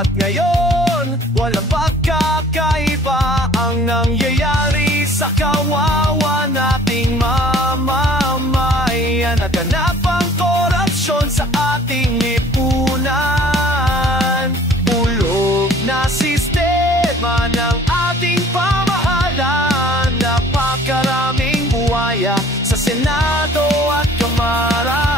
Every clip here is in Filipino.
at ngayon, walang pagkakaiba ang nangyayari sa kawawa nating mamamayan. Naganap ang korupsyon sa ating lipunan. Bulog na sistema ng ating pamahalaan. Napakaraming buwaya sa Senado at Kamara.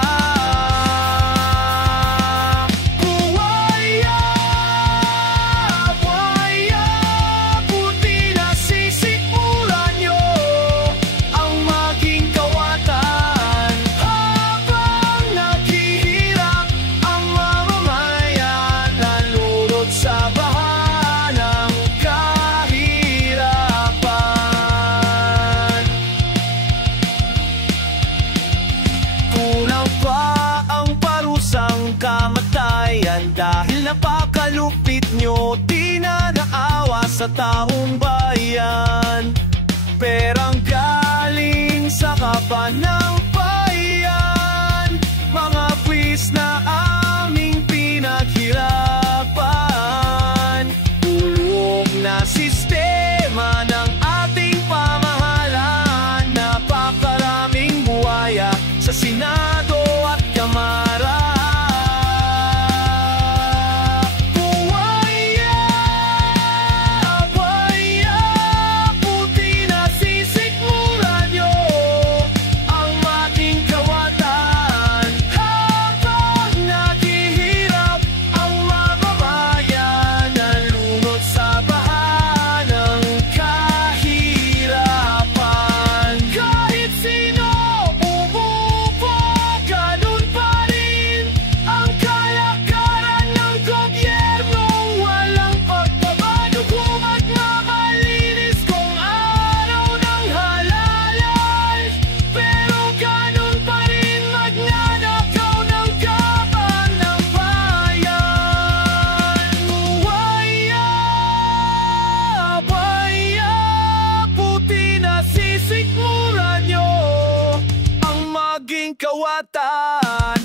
Dahil napakalupit nyo, di na naawa sa taong bayan. Perang galing sa kaban ng bayan, mga puwis na aming pinaghirapan. Bulog na sistema ng ating pamahalaan. Napakaraming buwaya sa Senado at Kamara. Kawatan.